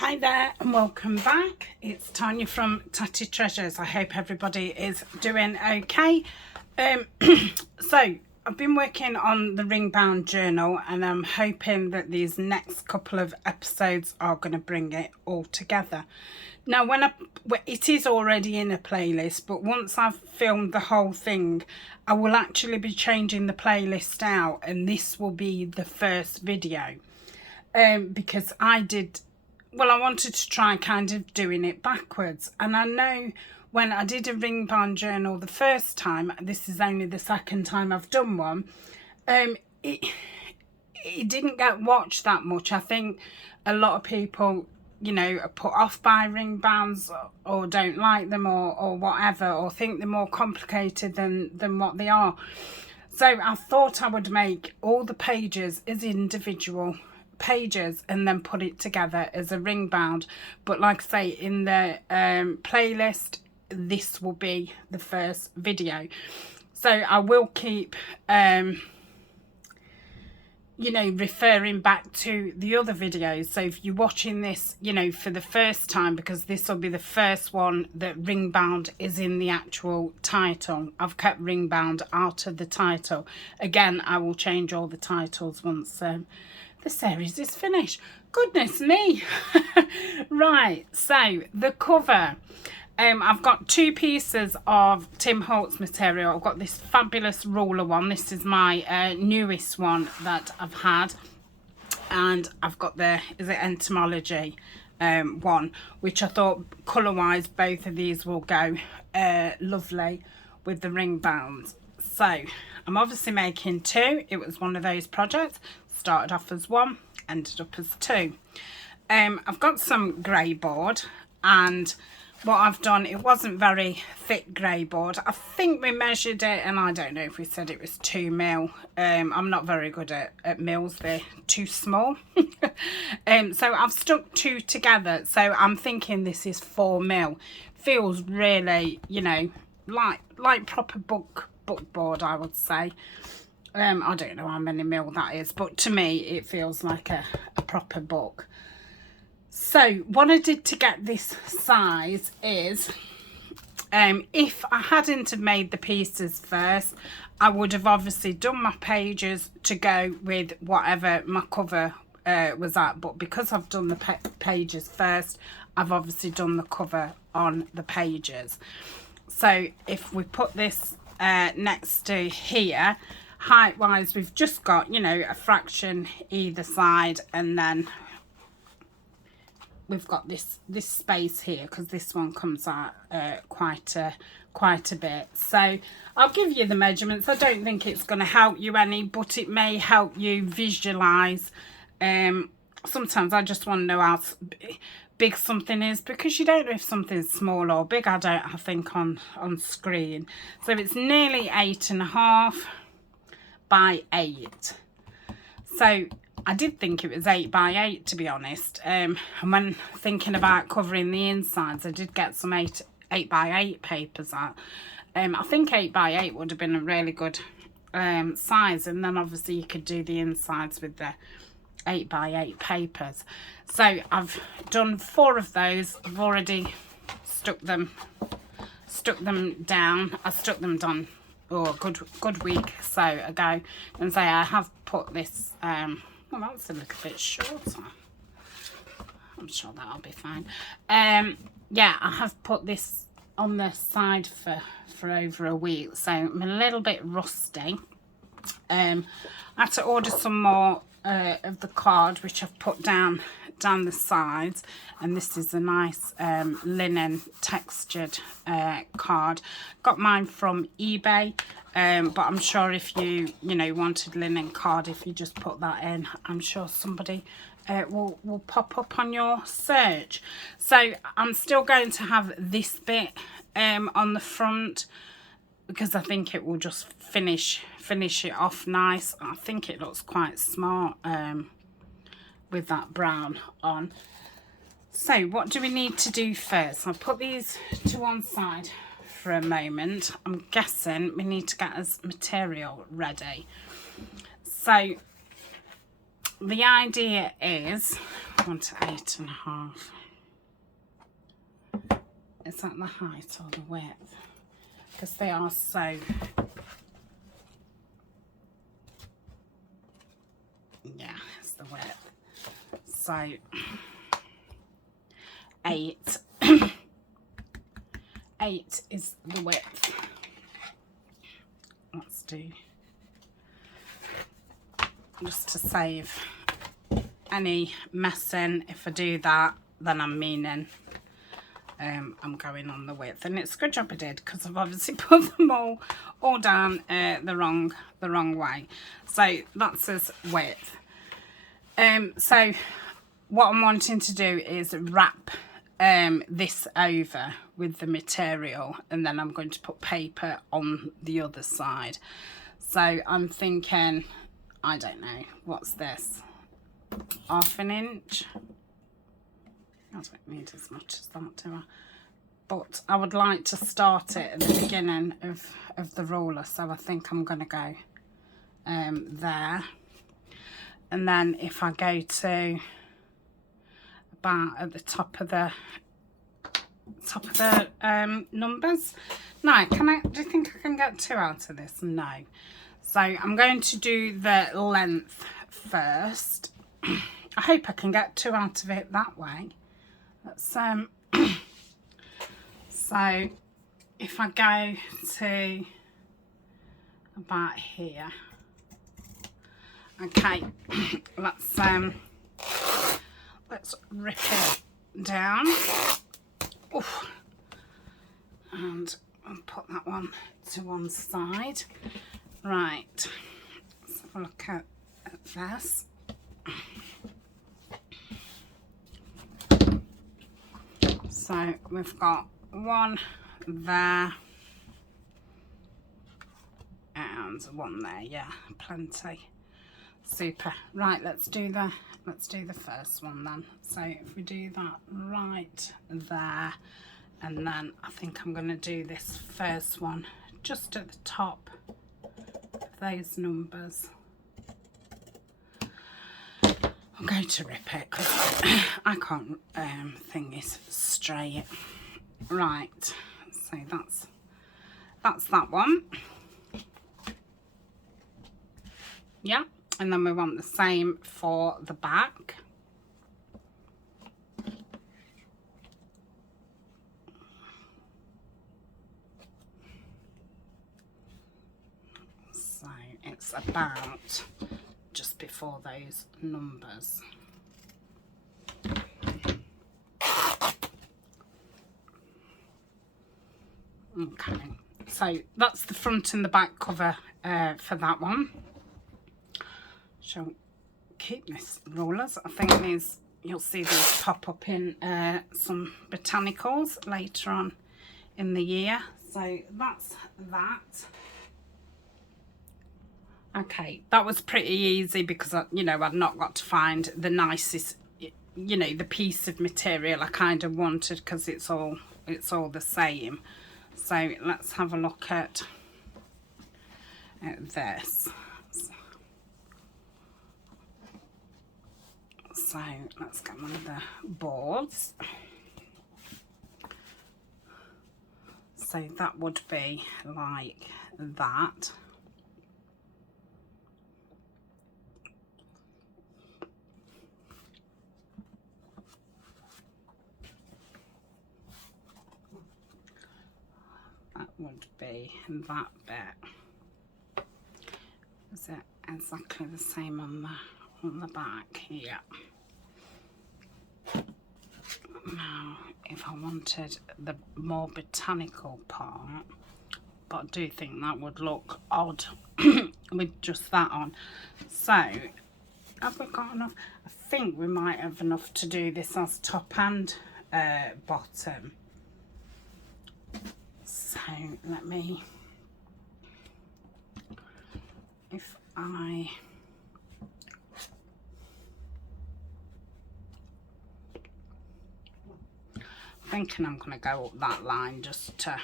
Hi there and welcome back. It's Tania from Tatty Treasures. I hope everybody is doing okay. So I've been working on the ring bound journal and I'm hoping that these next couple of episodes are going to bring it all together. Now it is already in a playlist, but once I've filmed the whole thing I will actually be changing the playlist out and this will be the first video. Because I wanted to try kind of doing it backwards. And I know when I did a ring band journal the first time, this is only the second time I've done one, it didn't get watched that much. I think a lot of people, you know, are put off by ring bands or don't like them or whatever, or think they're more complicated than what they are. So I thought I would make all the pages as individual pages and then put it together as a ring bound, but like I say, in the playlist this will be the first video. So I will keep you know, referring back to the other videos. So if you're watching this, you know, for the first time, because this will be the first one that ring bound is in the actual title, I've kept ring bound out of the title. Again, I will change all the titles once the series is finished. Goodness me. Right, so the cover, I've got two pieces of Tim Holtz material. I've got this fabulous ruler one. This is my newest one that I've had, and I've got the entomology one, which I thought colour wise both of these will go lovely with the ring bands. So I'm obviously making two. It was one of those projects. Started off as one, ended up as two. I've got some grey board, and what I've done, it wasn't very thick grey board. I think we measured it, and I don't know if we said it was 2 mil. I'm not very good at mils, they're too small. So I've stuck two together, so I'm thinking this is 4 mil. Feels really, you know, like proper book board, I would say. I don't know how many mil that is, but to me it feels like a proper book. So what I did to get this size is, if I hadn't have made the pieces first, I would have obviously done my pages to go with whatever my cover was at, but because I've done the pages first, I've obviously done the cover on the pages. So if we put this next to here, height wise we've just got, you know, a fraction either side, and then we've got this space here because this one comes out quite a bit. So I'll give you the measurements. I don't think it's going to help you any, but it may help you visualize. Sometimes I just want to know how big something is, because you don't know if something's small or big. I think on screen. So it's nearly 8.5 by 8. So I did think it was 8 by 8, to be honest. And when thinking about covering the insides, I did get some 8 by 8 papers out. I think 8 by 8 would have been a really good size, and then obviously you could do the insides with the 8 by 8 papers. So I've done 4 of those. I've already stuck them down. I stuck them down a good week so ago, and say I have put this well, that's a little bit shorter. I'm sure that'll be fine. Yeah, I have put this on the side for over a week, so I'm a little bit rusty. I had to order some more of the card, which I've put down the sides, and this is a nice linen textured card. Got mine from eBay, but I'm sure if you know wanted linen card, if you just put that in, I'm sure somebody will pop up on your search. So I'm still going to have this bit on the front, because I think it will just finish it off nice. I think it looks quite smart with that brown on. So what do we need to do first? I'll put these to one side for a moment. I'm guessing we need to get us material ready. So the idea is I want 8.5. Is that the height or the width? Because they are so... Yeah, it's the width. So, 8. 8 is the width. Let's do... Just to save any messing, if I do that, then I'm meaning I'm going on the width. And it's a good job I did, because I've obviously put them all down the wrong way. So that's his width. So what I'm wanting to do is wrap this over with the material, and then I'm going to put paper on the other side. So I'm thinking, I don't know, what's this? 1/2 inch? I don't need as much as that, do I? But I would like to start it at the beginning of the ruler, so I think I'm going to go there. And then if I go to about at the top of the numbers. No, do you think I can get 2 out of this? No. So I'm going to do the length first. I hope I can get 2 out of it that way. Let's so if I go to about here. Okay, let's rip it down. Oof. And I'll put that one to one side. Right, let's have a look at this. So we've got 1 there and 1 there. Yeah, plenty. Super. Right, let's do the first one then. So if we do that right there, and then I think I'm going to do this first one just at the top of those numbers. I'm going to rip it because I can't thing is straight. Right, so that's that one. Yeah, and then we want the same for the back. So it's about just before those numbers. Okay, so that's the front and the back cover for that one. Shall keep this rollers. I think these, you'll see these pop up in some botanicals later on in the year. So that's that. Okay, that was pretty easy because I'd not got to find the nicest, the piece of material I kind of wanted, because it's all the same. So let's have a look at this. So let's get one of the boards. So that would be like that. That would be that bit. Is it exactly the same on the back here? Now, if I wanted the more botanical part, but I do think that would look odd with just that on. So, have we got enough? I think we might have enough to do this as top and bottom. So, let me, if I'm thinking I'm going to go up that line just to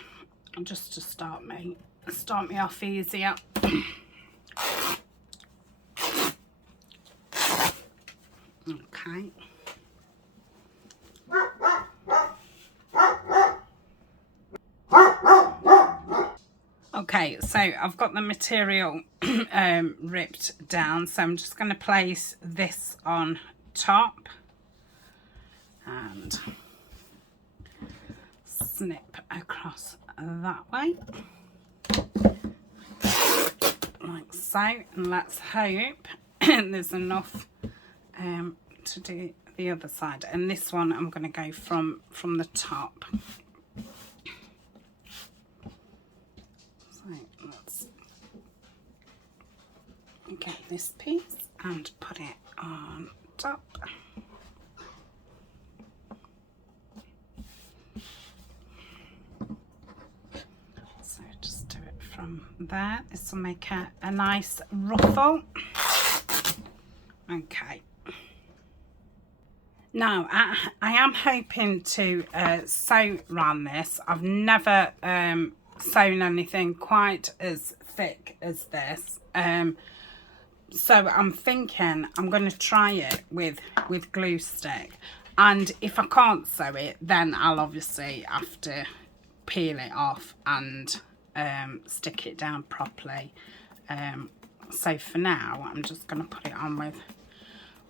start me off easier. Okay, Okay, so I've got the material ripped down, so I'm just going to place this on top and snip across that way, like so, and let's hope there's enough to do the other side. And this one I'm going to go from the top. So let's get this piece and put it on top. So just do it from there. This will make a nice ruffle. Okay. Now, I am hoping to sew around this. I've never sewn anything quite as thick as this. So I'm thinking I'm going to try it with glue stick. And if I can't sew it, then I'll obviously have to peel it off and stick it down properly. So for now, I'm just going to put it on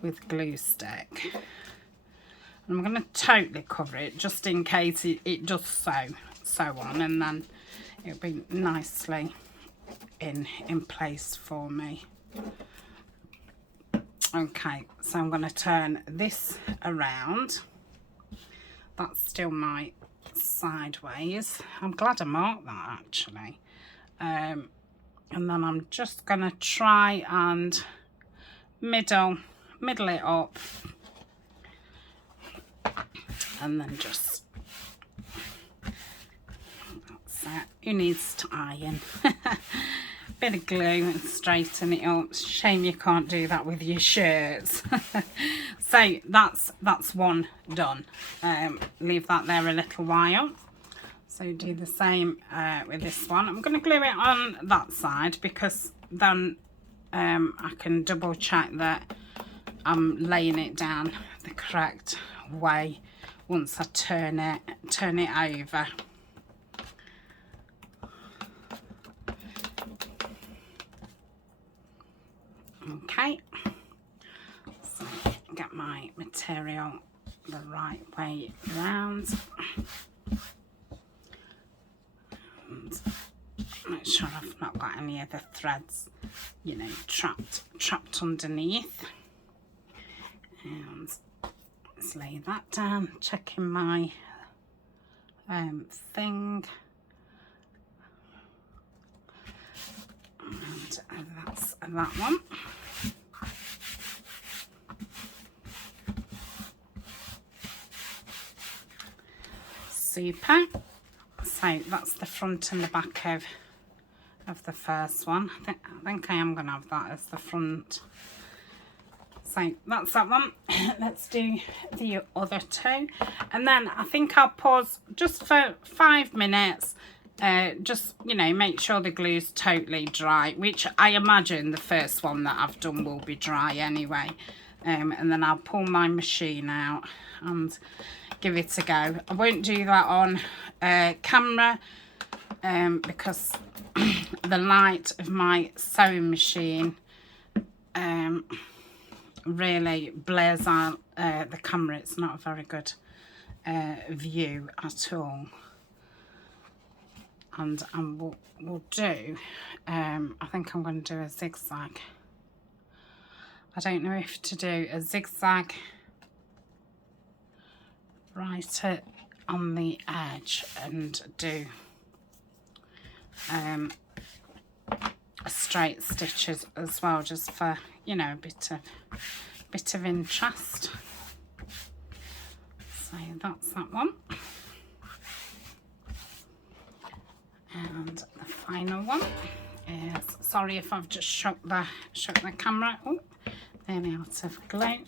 with glue stick. I'm going to totally cover it just in case it does sew on, and then it'll be nicely in place for me. Okay, so I'm going to turn this around. That's still my sideways. I'm glad I marked that actually. And then I'm just going to try and middle it up. And then just, that's it. Who needs to iron? Bit of glue and straighten it up. Shame you can't do that with your shirts. So that's one done. Leave that there a little while. So do the same with this one. I'm going to glue it on that side because then I can double check that I'm laying it down the correct way once I turn it over. Okay, so get my material the right way round and make sure I've not got any other threads, you know, trapped underneath. And let's lay that down, checking my thing, and that's that one. Super. So that's the front and the back of the first one. I think I am going to have that as the front. So that's that one. Let's do the other two, and then I think I'll pause just for 5 minutes. Just, you know, make sure the glue's totally dry, which I imagine the first one that I've done will be dry anyway. And then I'll pull my machine out and give it a go. I won't do that on camera because the light of my sewing machine really blares out the camera. It's not a very good view at all. And we'll do, I think I'm going to do a zigzag. I don't know if to do a zigzag right on the edge and do straight stitches as well, just for, you know, a bit of interest. So that's that one. And the final one is, sorry if I've just shook the camera. Oh, nearly out of glue.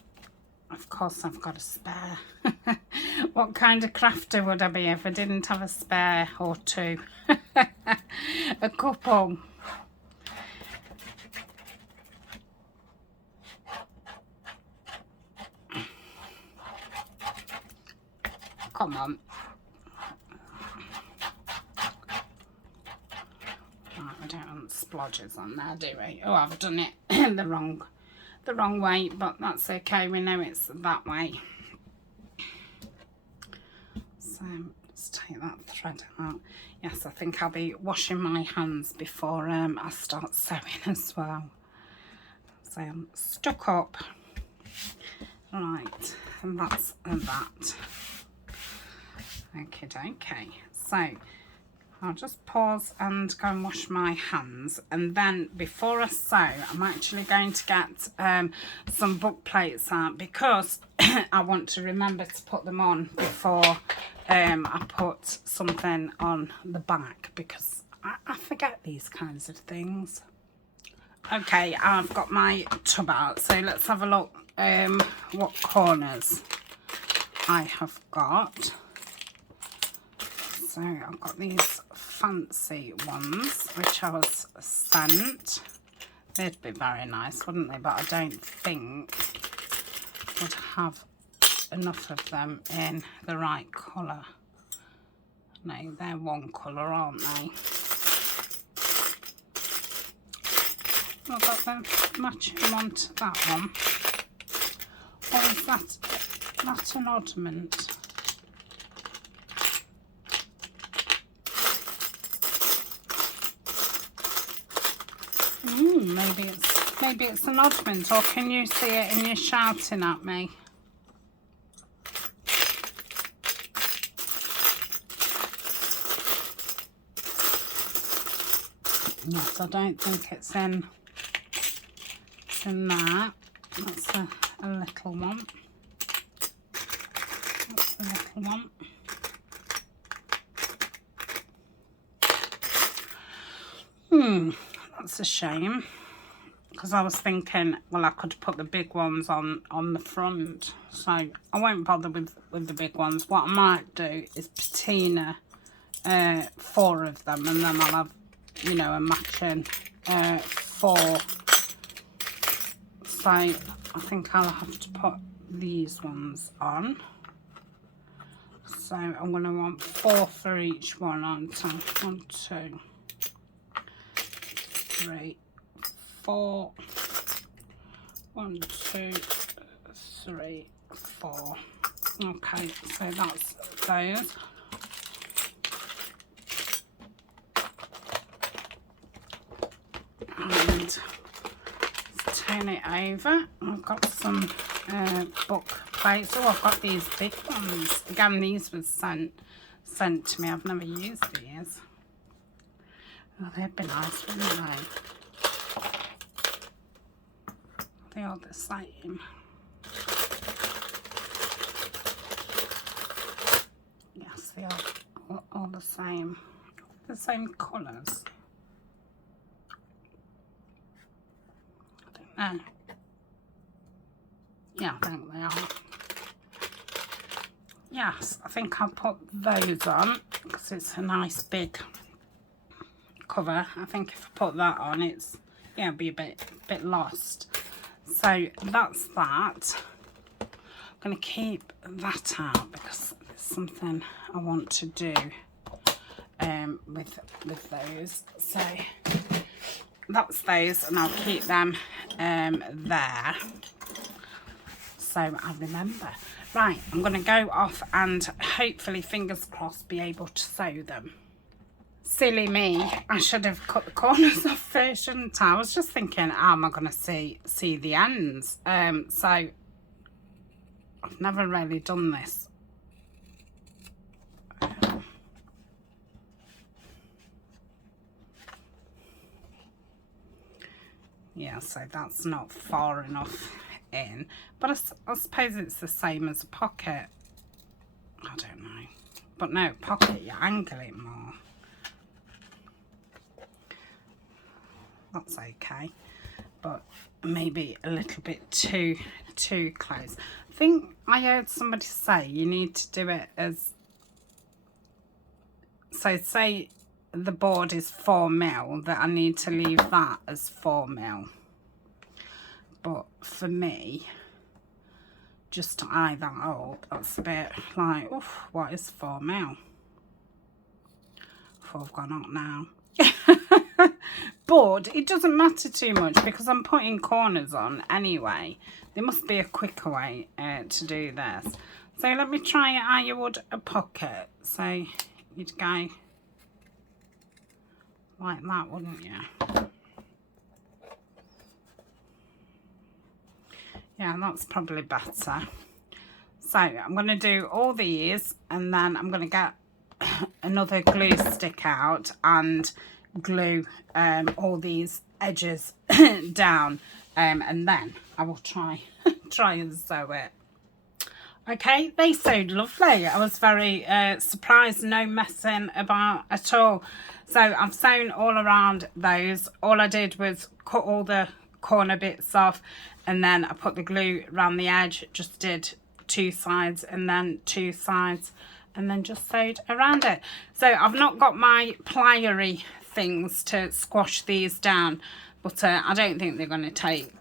Of course I've got a spare. What kind of crafter would I be if I didn't have a spare or two? A couple. Come on. lodges on there, do we? Oh, I've done it the wrong way, but that's okay. We know it's that way. So let's take that thread out. Yes, I think I'll be washing my hands before I start sewing as well. So I'm stuck up. Right, and that's that. Okay. So I'll just pause and go and wash my hands, and then before I sew, I'm actually going to get some book plates out, because I want to remember to put them on before I put something on the back, because I forget these kinds of things. Okay, I've got my tub out, so let's have a look what corners I have got. So I've got these fancy ones which I was sent. They'd be very nice, wouldn't they? But I don't think I'd have enough of them in the right colour. No, they're one colour, aren't they? I've got them matching one to that one. Or is that an oddment? Maybe it's an oddment, or can you see it and you're shouting at me? Yes, I don't think it's in that. That's a little one. That's a little one. That's a shame, because I was thinking, well, I could put the big ones on the front, so I won't bother with the big ones. What I might do is patina 4 of them, and then I'll have, you know, a matching 4. So I think I'll have to put these ones on. So I'm going to want 4 for each one, aren't I? 1, 2, 3, 4. 1, 2, 3, 4. Okay, so that's those. And turn it over. I've got some book plates. Oh, I've got these big ones. Again, these was sent to me. I've never used these. Oh, they'd be nice, wouldn't they? They are the same. Yes, they are all the same. The same colours. I don't know. Yeah, I think they are. Yes, I think I'll put those on because it's a nice big cover. I think if I put that on, it's, yeah, it'll be a bit lost. So that's that. I'm going to keep that out because it's something I want to do with those. So that's those, and I'll keep them there. So I remember. Right, I'm going to go off and hopefully, fingers crossed, be able to sew them. Silly me, I should have cut the corners off first, shouldn't I? I was just thinking, how am I going to see the ends? So I've never really done this. Yeah, so that's not far enough in, but I suppose it's the same as a pocket. I don't know, but no, pocket, you angle it more. That's okay, but maybe a little bit too close. I think I heard somebody say you need to do it as, so say the board is 4mm, that I need to leave that as 4mm. But for me, just to eye that up, that's a bit like, oof, what is 4mm? I've gone up now. but it doesn't matter too much because I'm putting corners on anyway. There must be a quicker way to do this. So let me try it how you would a pocket. So you'd go like that, wouldn't you? Yeah, that's probably better. So I'm going to do all these, and then I'm going to get another glue stick out and glue all these edges down, and then I will try and sew it. Okay, they sewed lovely. I was very surprised, no messing about at all. So I've sewn all around those. All I did was cut all the corner bits off, and then I put the glue around the edge, just did 2 sides and then 2 sides, and then just sewed around it. So I've not got my plier-y things to squash these down, but I don't think they're going to take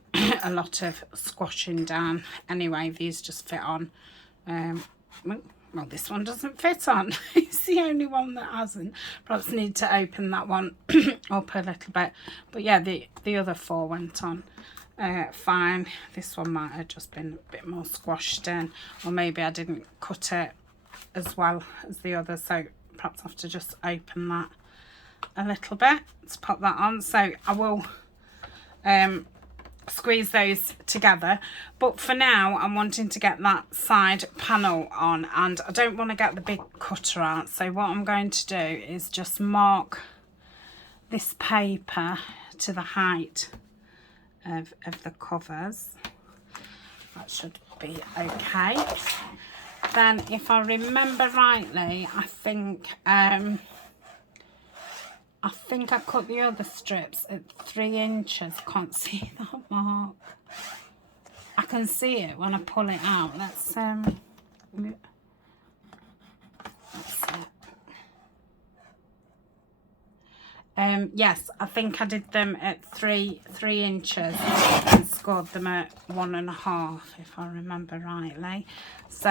a lot of squashing down anyway. These just fit on. Well, this one doesn't fit on. It's the only one that hasn't. Perhaps need to open that one up a little bit, but yeah, the other 4 went on fine. This one might have just been a bit more squashed in, or maybe I didn't cut it as well as the other, so perhaps I have to just open that a little bit to pop that on. So I will squeeze those together, but for now I'm wanting to get that side panel on, and I don't want to get the big cutter out. So what I'm going to do is just mark this paper to the height of the covers. That should be okay. Then if I remember rightly, I think I cut the other strips at 3 inches. Can't see that mark. I can see it when I pull it out. Let's see. Yes, I think I did them at 3 inches and scored them at 1.5, if I remember rightly. So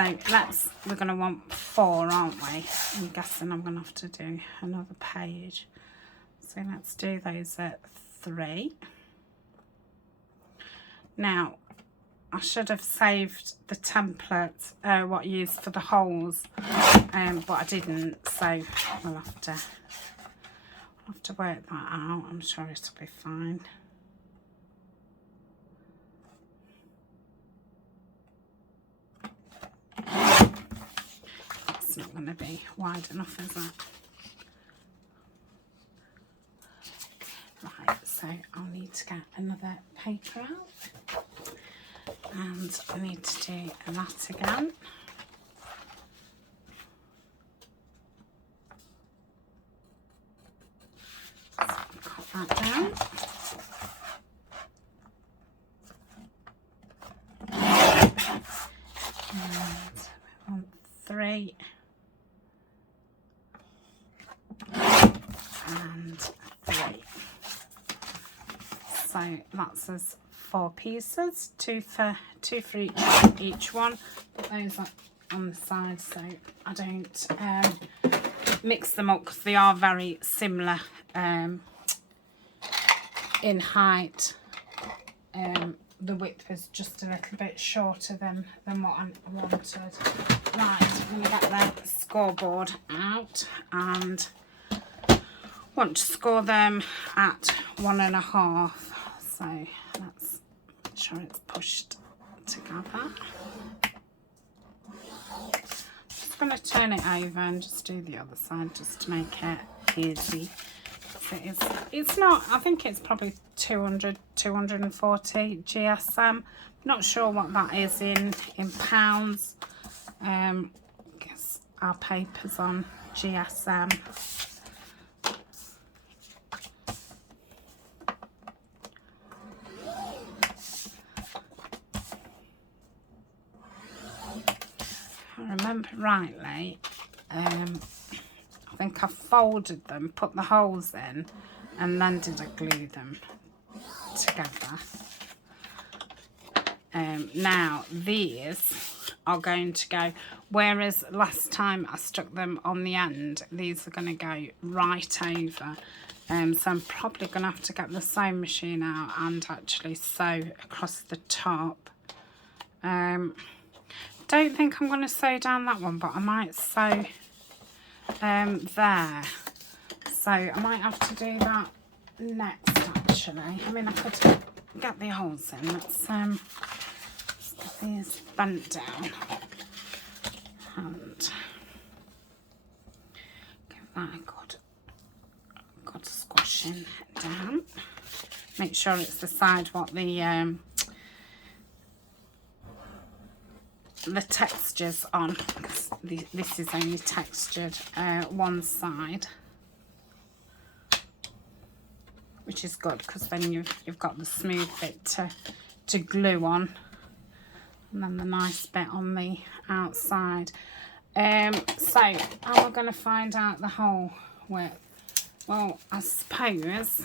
we're going to want 4, aren't we? I'm guessing I'm going to have to do another page. So let's do those at 3. Now, I should have saved the template, what I used for the holes, but I didn't, so we'll have to work that out. I'm sure it'll be fine. It's not going to be wide enough, is it? Right, so I'll need to get another paper out, and I need to do that again. Cut that down. And we want 3 and 3. So that's us 4 pieces, 2 for each one. Put those up on the side so I don't mix them up, because they are very similar in height. The width was just a little bit shorter than what I wanted. Right, I'm going to get the scoreboard out, and want to score them at 1.5. So let's make sure it's pushed together. Just going to turn it over and just do the other side just to make it easy. It's not, I think it's probably 240 GSM. Not sure what that is in pounds. I guess our paper's on GSM. If I remember rightly, I think I folded them, put the holes in, and then did I glue them together. Now these are going to go, whereas last time I stuck them on the end, these are going to go right over So I'm probably going to have to get the sewing machine out and actually sew across the top. Don't think I'm going to sew down that one, but I might sew there. So I might have to do that next actually. I mean, I could get the holes in. Let's get these bent down and give that a good squashing down. Make sure it's the side what the texture's on, because this is only textured one side, which is good because then you've got the smooth bit to glue on, and then the nice bit on the outside. So how we're going to find out the hole width? Well, I suppose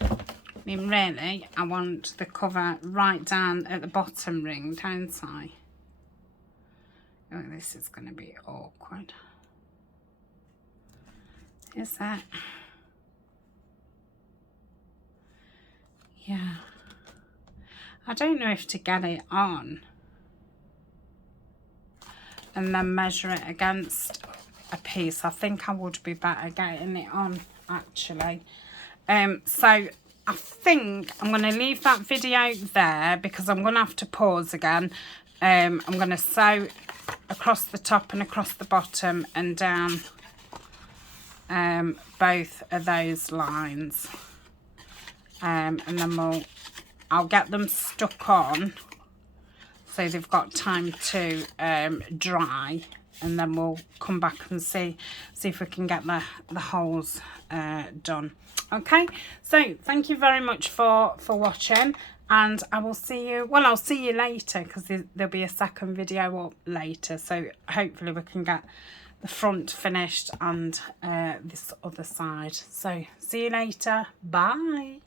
I mean, really, I want the cover right down at the bottom ring, don't I? Oh, this is going to be awkward. Is that? Yeah. I don't know if to get it on and then measure it against a piece. I think I would be better getting it on, actually. So I think I'm going to leave that video there because I'm going to have to pause again. I'm going to sew across the top and across the bottom and down both of those lines, and then I'll get them stuck on so they've got time to dry, and then we'll come back and see if we can get the holes done. Okay, so thank you very much for watching, and I will see you, well, I'll see you later because there'll be a second video up later, so hopefully we can get the front finished and this other side. So see you later. Bye.